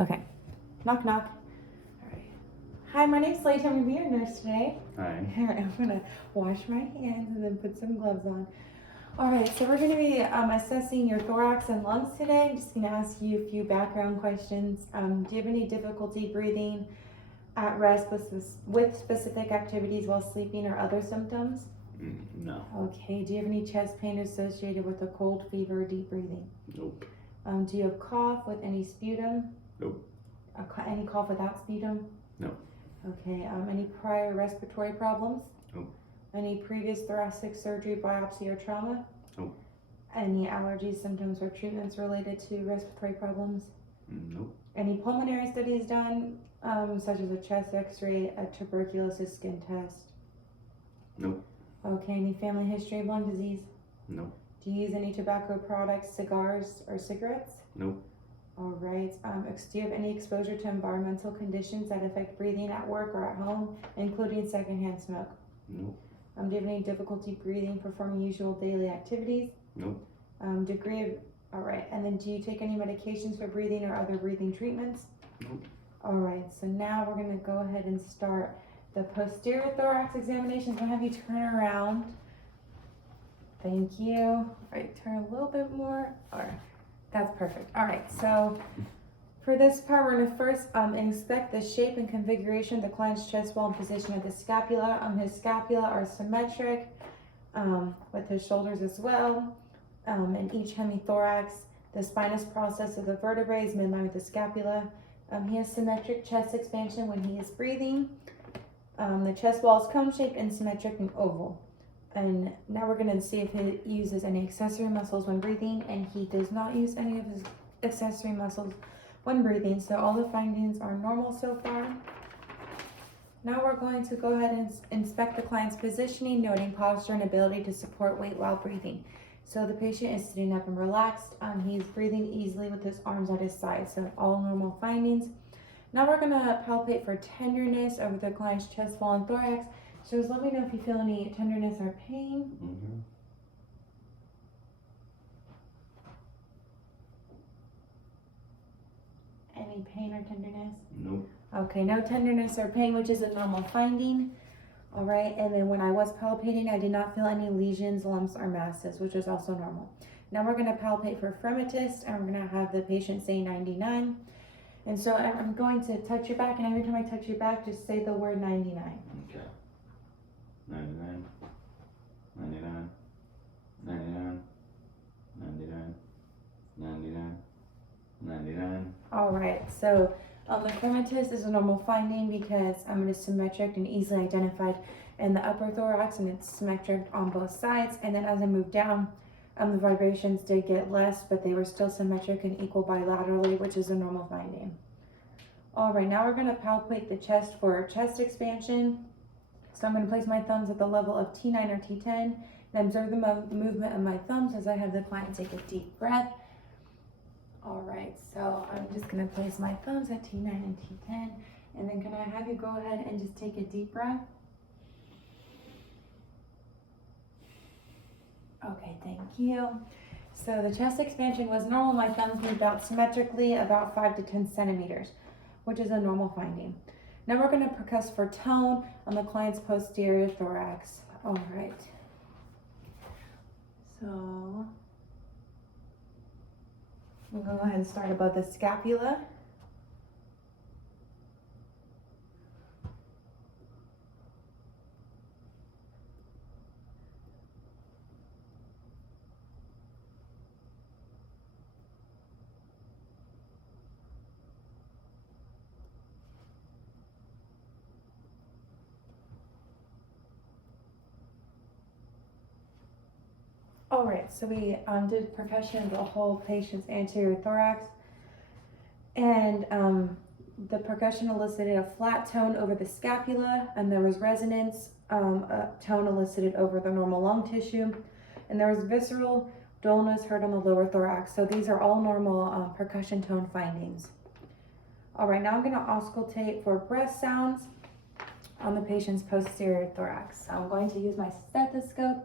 Okay. Knock, knock. All right. Hi, my name's Layton. I'm going to be your nurse today. Hi. All right, I'm going to wash my hands and then put some gloves on. All right, so we're going to be assessing your thorax and lungs today. I'm just going to ask you a few background questions. Do you have any difficulty breathing at rest with specific activities while sleeping or other symptoms? No. Okay, do you have any chest pain associated with a cold, fever, or deep breathing? Nope. Do you have cough with any sputum? Nope. Any cough without sputum? No. Okay, any prior respiratory problems? Nope. Any previous thoracic surgery, biopsy, or trauma? Nope. Any allergies, symptoms, or treatments related to respiratory problems? Nope. Any pulmonary studies done, such as a chest x-ray, a tuberculosis skin test? Nope. Okay, any family history of lung disease? Nope. Do you use any tobacco products, cigars, or cigarettes? Nope. All right. Do you have any exposure to environmental conditions that affect breathing at work or at home, including secondhand smoke? Nope. Do you have any difficulty breathing, performing usual daily activities? Nope. All right. And then do you take any medications for breathing or other breathing treatments? Nope. All right. So now we're going to go ahead and start the posterior thorax examination. I'm going to have you turn around. Thank you. All right. Turn a little bit more. All right. That's perfect. All right. So for this part, we're going to first inspect the shape and configuration of the client's chest wall and position of the scapula. His scapula are symmetric with his shoulders as well. In each hemithorax, the spinous process of the vertebrae is midline with the scapula. He has symmetric chest expansion when he is breathing. The chest wall is cone-shaped and symmetric and oval. And now we're going to see if he uses any accessory muscles when breathing, and he does not use any of his accessory muscles when breathing. So all the findings are normal so far. Now we're going to go ahead and inspect the client's positioning, noting posture and ability to support weight while breathing. So the patient is sitting up and relaxed. He's breathing easily with his arms at his sides. So all normal findings. Now we're going to palpate for tenderness over the client's chest wall and thorax. So just let me know if you feel any tenderness or pain. Any pain or tenderness? Nope. Okay, no tenderness or pain, which is a normal finding. All right, and then when I was palpating, I did not feel any lesions, lumps, or masses, which is also normal. Now we're going to palpate for fremitus, and we're going to have the patient say 99. And so I'm going to touch your back, and every time I touch your back, just say the word 99. Okay. 99. 99. 99. 99. 99. 99. All right, so the fremitus is a normal finding because it is symmetric and easily identified in the upper thorax, and it's symmetric on both sides. And then as I move down, the vibrations did get less, but they were still symmetric and equal bilaterally, which is a normal finding. All right, now we're going to palpate the chest for chest expansion. So I'm going to place my thumbs at the level of T9 or T10 and observe the movement of my thumbs as I have the client take a deep breath. All right, so I'm just going to place my thumbs at T9 and T10, and then can I have you go ahead and just take a deep breath? Okay, thank you. So the chest expansion was normal. My thumbs moved out symmetrically about 5 to 10 centimeters, which is a normal finding. Now we're going to percuss for tone on the client's posterior thorax. All right. So we'll go ahead and start above the scapula. All right, so we did percussion of the whole patient's anterior thorax, and the percussion elicited a flat tone over the scapula, and there was resonance, a tone elicited over the normal lung tissue, and there was visceral dullness heard on the lower thorax. So these are all normal percussion tone findings. All right, now I'm going to auscultate for breath sounds on the patient's posterior thorax. So I'm going to use my stethoscope.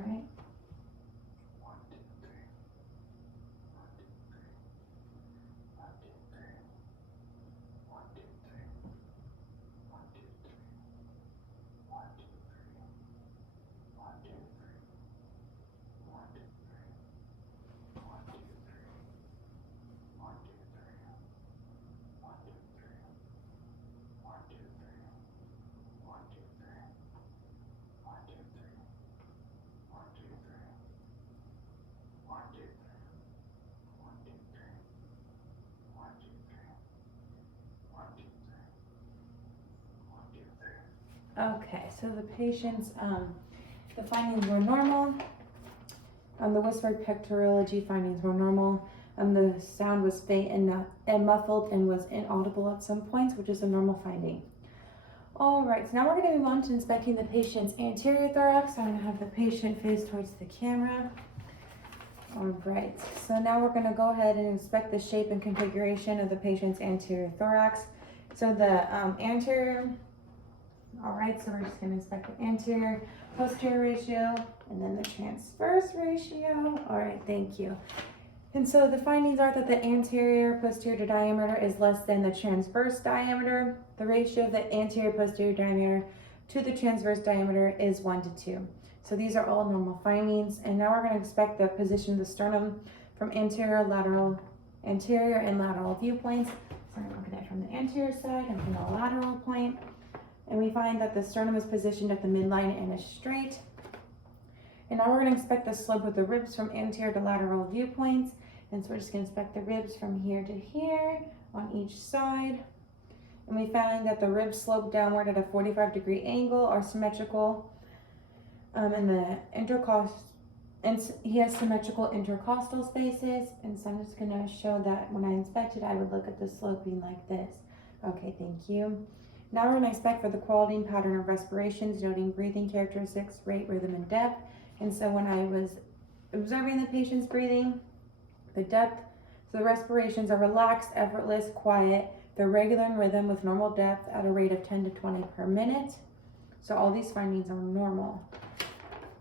right. Okay, so the patient's, the findings were normal. The whispered pectorology findings were normal. The sound was faint and muffled and was inaudible at some points, which is a normal finding. All right, so now we're going to move on to inspecting the patient's anterior thorax. I'm going to have the patient face towards the camera. All right, so now we're going to go ahead and inspect the shape and configuration of the patient's anterior thorax. So the anterior, all right, so we're just going to inspect the anterior posterior ratio and then the transverse ratio. All right, thank you. And so the findings are that the anterior posterior diameter is less than the transverse diameter. The ratio of the anterior posterior diameter to the transverse diameter is 1:2. So these are all normal findings. And now we're going to inspect the position of the sternum from anterior and lateral viewpoints. So I'm looking at it from the anterior side and from the lateral point. And we find that the sternum is positioned at the midline and is straight. And now we're going to inspect the slope of the ribs from anterior to lateral viewpoints. And so we're just going to inspect the ribs from here to here on each side. And we found that the ribs slope downward at a 45-degree angle, are symmetrical. And the he has symmetrical intercostal spaces. And so I'm just going to show that when I inspected, I would look at the sloping like this. Okay, thank you. Now we're going to inspect for the quality and pattern of respirations, noting breathing characteristics, rate, rhythm, and depth. And so when I was observing the patient's breathing, the depth, so the respirations are relaxed, effortless, quiet. They're regular in rhythm with normal depth at a rate of 10 to 20 per minute. So all these findings are normal.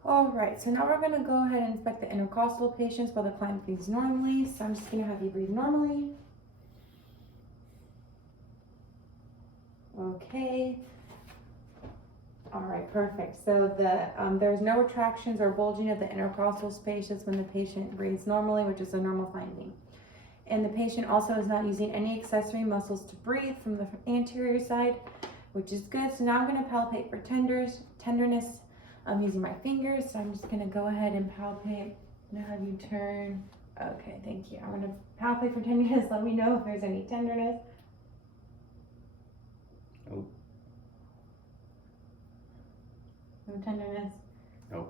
All right, so now we're going to go ahead and inspect the intercostal patients while the client breathes normally. So I'm just going to have you breathe normally. Okay. All right, perfect. So there's no retractions or bulging of the intercostal spaces when the patient breathes normally, which is a normal finding. And the patient also is not using any accessory muscles to breathe from the anterior side, which is good. So now I'm going to palpate for tenderness. I'm using my fingers, so I'm just going to go ahead and palpate. I'm going to have you turn. Okay, thank you. I'm going to palpate for tenderness. Let me know if there's any tenderness. Oh. No tenderness? No.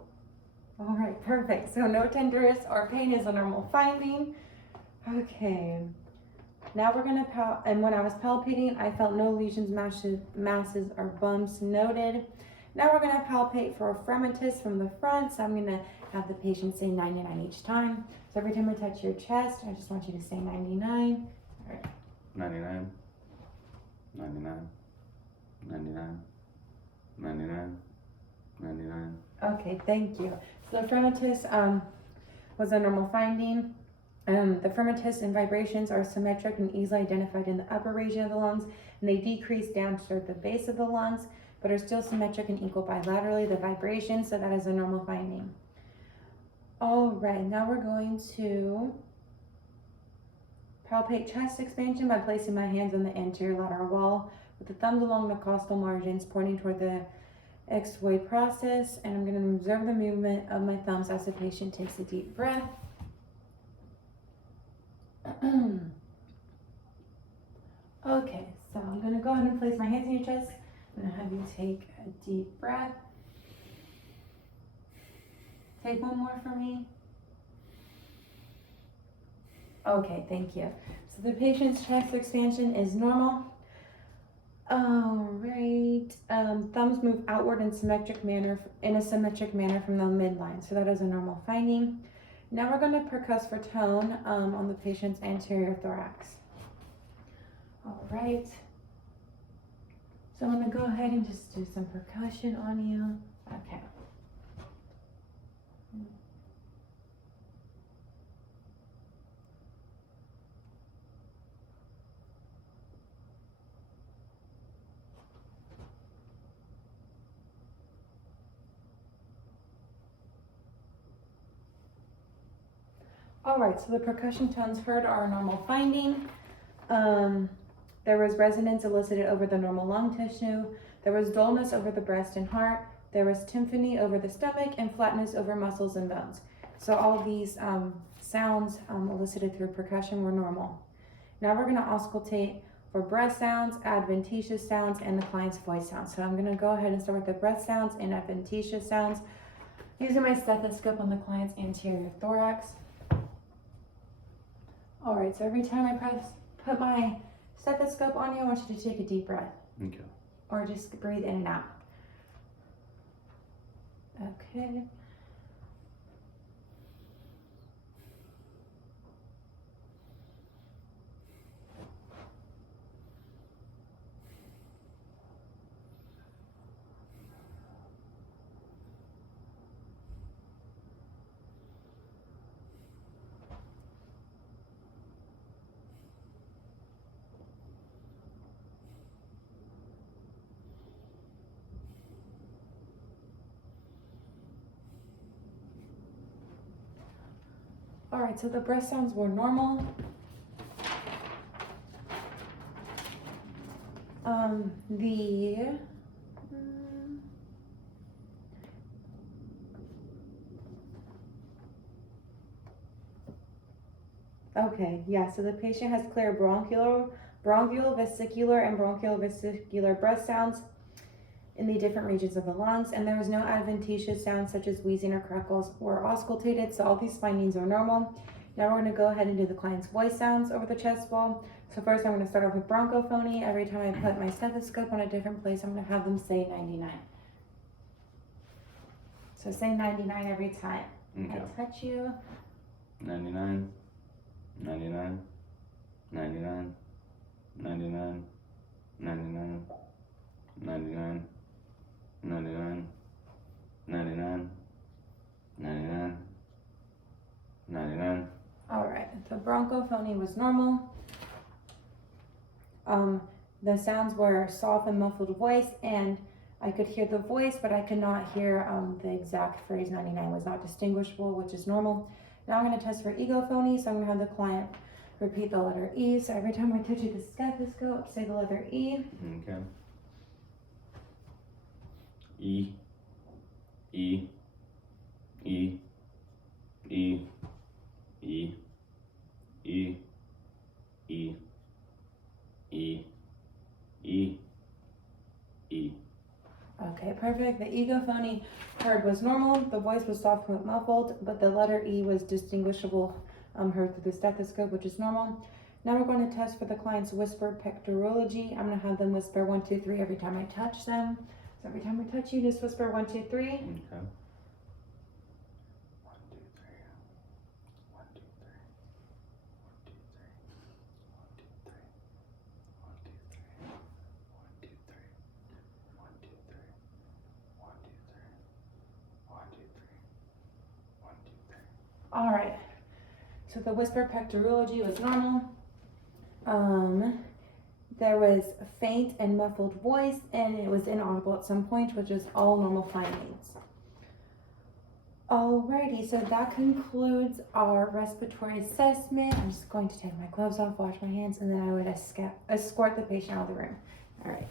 All right, perfect. So no tenderness or pain is a normal finding. Okay. Now we're going to and when I was palpating, I felt no lesions, masses, or bumps noted. Now we're going to palpate for a fremitus from the front. So I'm going to have the patient say 99 each time. So every time I touch your chest, I just want you to say 99. All right. 99. 99. 99. 99. 99. Okay, thank you. So the fremitus was a normal finding. The fremitus and vibrations are symmetric and easily identified in the upper region of the lungs, and they decrease down toward the base of the lungs, but are still symmetric and equal bilaterally, the vibrations, so that is a normal finding. All right, now we're going to palpate chest expansion by placing my hands on the anterior lateral wall with the thumbs along the costal margins pointing toward the exvoid process, and I'm going to observe the movement of my thumbs as the patient takes a deep breath. Okay, so I'm going to go ahead and place my hands on your chest. I'm going to have you take a deep breath. Take one more for me. Okay, thank you. So the patient's chest expansion is normal. All right. Thumbs move outward in a symmetric manner from the midline. So that is a normal finding. Now we're going to percuss for tone on the patient's anterior thorax. All right. So I'm going to go ahead and just do some percussion on you. Okay. All right, so the percussion tones heard are a normal finding. There was resonance elicited over the normal lung tissue. There was dullness over the breast and heart. There was tympany over the stomach and flatness over muscles and bones. So all of these sounds elicited through percussion were normal. Now we're gonna auscultate for breath sounds, adventitious sounds, and the client's voice sounds. So I'm gonna go ahead and start with the breath sounds and adventitious sounds using my stethoscope on the client's anterior thorax. All right, so every time I put my stethoscope on you, I want you to take a deep breath. Okay. Or just breathe in and out. Okay. All right, so the breath sounds were normal. Okay, yeah, so the patient has clear bronchial, vesicular, and bronchial vesicular breath sounds in the different regions of the lungs, and there was no adventitious sounds such as wheezing or crackles were auscultated, so all these findings are normal. Now we're going to go ahead and do the client's voice sounds over the chest wall. So first I'm going to start off with bronchophony. Every time I put my stethoscope on a different place, I'm going to have them say 99. So say 99 every time. Okay. I touch you. 99, 99, 99, 99, 99, 99, 99, 99, 99, 99. All right, the bronchophony was normal. The sounds were soft and muffled voice, and I could hear the voice, but I could not hear the exact phrase. 99 was not distinguishable, which is normal. Now I'm going to test for egophony, so I'm going to have the client repeat the letter E. So every time I touch you with the stethoscope, say the letter E. Okay. E, E, E, E, E, E, E, E, E, E. Okay, perfect. The egophony heard was normal. The voice was soft but muffled, but the letter E was distinguishable heard through the stethoscope, which is normal. Now we're going to test for the client's whispered pectorology. I'm going to have them whisper 1, 2, 3 every time I touch them. So every time I touch you, just whisper 1, 2, 3. Okay. 1, 2, 3. 1, 2, 3. 1, 2, 3. All right. So the whispered pectorology was normal. There was faint and muffled voice, and it was inaudible at some point, which is all normal findings. Alrighty, so that concludes our respiratory assessment. I'm just going to take my gloves off, wash my hands, and then I would escort the patient out of the room. All right.